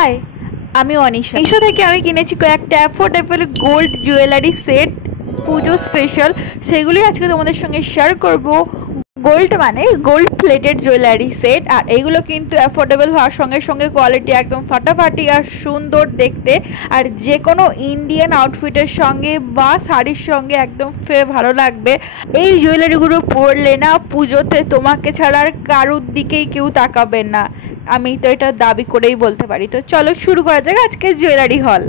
High, আমি অনিশা। মিশো থেকে আমি কিনেছি কয়েকটা অ্যাফোর্ডেবল গোল্ড জুয়েলারি সেট, পুজো স্পেশাল। সেগুলি আজকে তোমাদের সঙ্গে শেয়ার করব। গোল্ড মানে গোল্ড প্লেটেড জুয়েলারি সেট, আর এইগুলো কিন্তু অ্যাফোর্ডেবল হওয়ার সঙ্গে সঙ্গে কোয়ালিটি একদম ফাটাফাটি আর সুন্দর দেখতে, আর যে কোনো ইন্ডিয়ান আউটফিটের সঙ্গে বা শাড়ির সঙ্গে একদম ভালো লাগবে। এই জুয়েলারিগুলো পরলে না পুজোতে তোমাকে ছাড়া আর কারুর দিকেই কেউ তাকাবে না, আমি তো এটা দাবি করেই বলতে পারি। তো চলো শুরু করা যাক আজকের জুয়েলারি হল।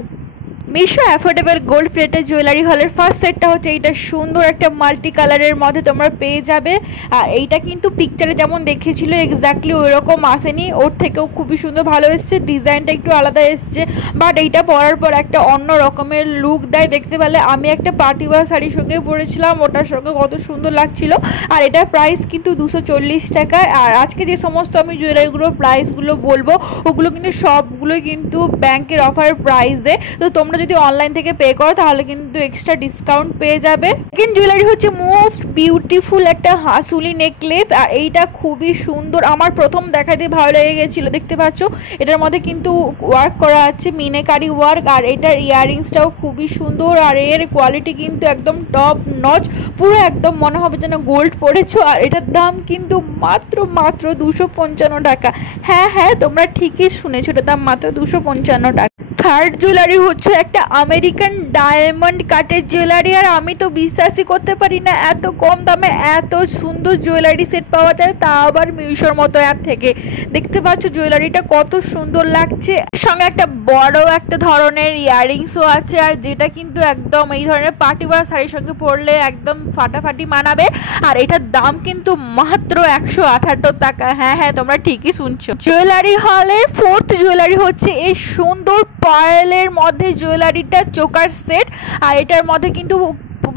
Meesho affordable gold plated jewellery হলের ফার্স্ট সেটটা হচ্ছে এইটা, সুন্দর একটা মাল্টি কালারের মধ্যে তোমরা পেয়ে যাবে। আর এইটা কিন্তু পিকচারে যেমন দেখেছিল এক্স্যাক্টলি ওই রকম আসেনি, ওর থেকেও খুবই সুন্দর ভালো এসছে, ডিজাইনটা একটু আলাদা এসছে, বাট এইটা পরার পর একটা অন্য রকমের লুক দেয়। দেখতে পেলে আমি একটা পার্টি ওয়ার শাড়ির সঙ্গে পরেছিলাম, ওটার সঙ্গে কত সুন্দর লাগছিল। আর এটার প্রাইস কিন্তু 240 টাকা। আর আজকে যে সমস্ত আমি জুয়েলারিগুলোর প্রাইসগুলো বলবো ওগুলো কিন্তু সবগুলোই কিন্তু ব্যাংকের অফার প্রাইসে। তো তোমরা যদি অনলাইন থেকে পে করো তাহলে কিন্তু এক্সট্রা ডিসকাউন্ট পেয়ে যাবে। সেকেন্ড জুয়েলারি হচ্ছে মোস্ট বিউটিফুল একটা হাসুলি নেকলেস, আর এইটা খুবই সুন্দর, আমার প্রথম দেখাতে ভালো লেগে গেছিলো। দেখতে পাচ্ছ এটার মধ্যে কিন্তু ওয়ার্ক করা আছে, মিনাকারি ওয়ার্ক, আর এটার ইয়াররিংসটাও খুবই সুন্দর, আর এর কোয়ালিটি কিন্তু একদম টপ নচ, পুরো একদম মনে হবে যেন গোল্ড পড়েছো। আর এটার দাম কিন্তু মাত্র 255 টাকা। হ্যাঁ, তোমরা ঠিকই শুনেছো, এটার দাম মাত্র 255 টাকা। থার্ড জুয়েলারি হচ্ছে একটা আমেরিকান ডায়মন্ড কাটের জুয়েলারি, আর আমি তো বিশ্বাসই করতে পারি না এত কম দামে এত সুন্দর জুয়েলারি সেট পাওয়া যায়, তা আবার মিশোর মতো অ্যাপ থেকে। দেখতে পাচ্ছ জুয়েলারিটা কত সুন্দর লাগছে, সঙ্গে একটা বড় একটা ধরনের ইয়াররিংসও আছে, আর যেটা কিন্তু একদম এই ধরনের পার্টি ওয়ার শাড়ির সঙ্গে পরলে একদম ফাটাফাটি মানাবে। আর এটার দাম কিন্তু মাত্র 178 টাকা। হ্যাঁ, তোমরা ঠিকই শুনছো। জুয়েলারি হলের ফোর্থ জুয়েলারি হচ্ছে এই সুন্দর পার্লের মধ্যে জুয়েলারিটা, চোকার সেট, আর এটার মধ্যে কিন্তু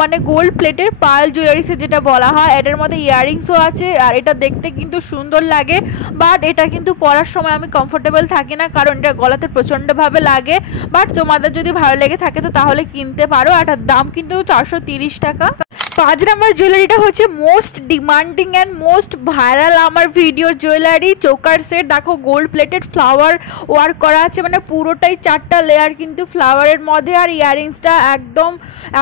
মানে গোল্ড প্লেটের পার্ল জুয়েলারি সেট যেটা বলা হয়। এটার মধ্যে ইয়াররিংসও আছে, আর এটা দেখতে কিন্তু সুন্দর লাগে, বাট এটা কিন্তু পরার সময় আমি কমফোর্টেবল থাকি না, কারণ এটা গলাতে প্রচণ্ডভাবে লাগে। বাট তোমাদের যদি ভালো লেগে থাকে তো তাহলে কিনতে পারো। এটার দাম কিন্তু 430 টাকা। 5 নম্বর জুয়েলারিটা হচ্ছে most demanding and most viral আমার ভিডিও জুয়েলারি, চোকার সেট। দেখো গোল্ড প্লেটেড ফ্লাওয়ার ওয়ার্ক করা আছে, মানে পুরোটাই 4টা লেয়ার কিন্তু ফ্লাওয়ারের মধ্যে, আর ইয়াররিংসটা একদম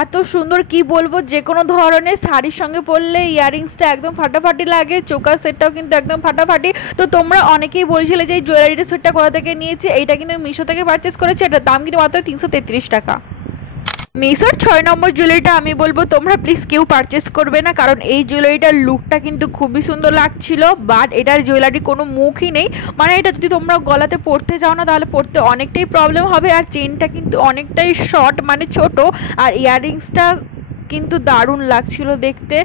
এত সুন্দর কি বলবো, যে কোনো ধরনের শাড়ির সঙ্গে পরলে ইয়াররিংসটা একদম ফাটাফাটি লাগে, চোকার সেটটাও কিন্তু একদম ফাটাফাটি। তো তোমরা অনেকেই বলছিলে যে এই জুয়েলারিটা সেটটা কোথা থেকে নিয়েছে, এইটা কিন্তু মিশো থেকে পারচেস করেছে, এটার দাম কিন্তু মাত্র 333 টাকা। মিশোর 6 নম্বর জুয়েলারিটা আমি বলবো তোমরা প্লিজ কেউ পারচেস করবে না, কারণ এই জুয়েলারিটার লুকটা কিন্তু খুবই সুন্দর লাগছিল, বাট এটার জুয়েলারি কোনো মুখই নেই, মানে এটা যদি তোমরা গলাতে পরতে চাও না তাহলে পরতে অনেকটাই প্রবলেম হবে। আর চেনটা কিন্তু অনেকটাই শর্ট, মানে ছোট, আর ইয়াররিংসটা কিন্তু দারুণ লাগছিল দেখতে,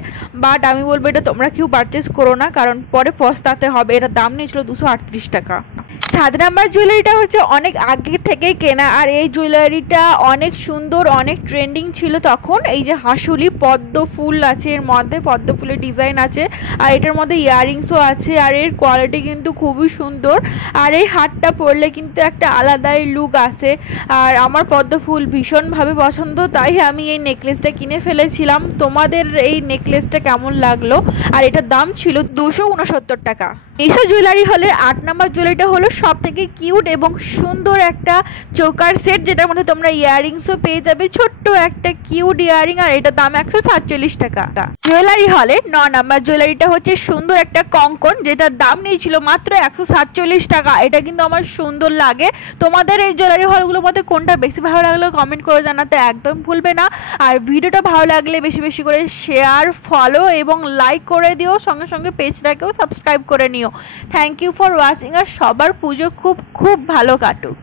বাট আমি বলবো এটা তোমরা কেউ পারচেস করো না, কারণ পরে পস্তাতে হবে। এটার দাম নিয়েছিল 238 টাকা। 7 নম্বর জুয়েলারিটা হচ্ছে অনেক আগে থেকেই কেনা, আর এই জুয়েলারিটা অনেক সুন্দর, অনেক ট্রেন্ডিং ছিল তখন। এই যে হাসুলি পদ্ম ফুল আছে, এর মধ্যে পদ্ম ফুলের ডিজাইন আছে, আর এটার মধ্যে ইয়াররিংসও আছে, আর এর কোয়ালিটি কিন্তু খুবই সুন্দর। আর এই হারটা পরলে কিন্তু একটা আলাদাই লুক আসে, আর আমার পদ্ম ফুল ভীষণভাবে পছন্দ, তাই আমি এই নেকলেসটা কিনে ফেলেছিলাম। তোমাদের এই নেকলেসটা কেমন লাগলো? আর এটার দাম ছিল 269 টাকা। মিশো জুয়েলারি হলের 8 নম্বর জুয়েলারিটা হলো সব থেকে কিউট এবং সুন্দর একটা চোকার সেট, যেটার মধ্যে তোমরা ইয়াররিংসও পেয়ে যাবে, ছোট্ট একটা কিউট ইয়াররিং, আর এটার দাম 147 টাকা। জুয়েলারি হলের 9 নম্বর জুয়েলারিটা হচ্ছে সুন্দর একটা কঙ্কন, যেটার দাম নিয়েছিল মাত্র 147 টাকা। এটা কিন্তু আমার সুন্দর লাগে। তোমাদের এই জুয়েলারি হলগুলোর মধ্যে কোনটা বেশি ভালো লাগলো কমেন্ট করে জানাতে একদম ভুলবে না। আর ভিডিওটা ভালো লাগলে বেশি বেশি করে শেয়ার, ফলো এবং লাইক করে দিও, সঙ্গে সঙ্গে পেজটাকেও সাবস্ক্রাইব করে নিও। থ্যাংক ইউ ফর ওয়াচিং, আর সবার পুজো খুব ভালো কাটুক।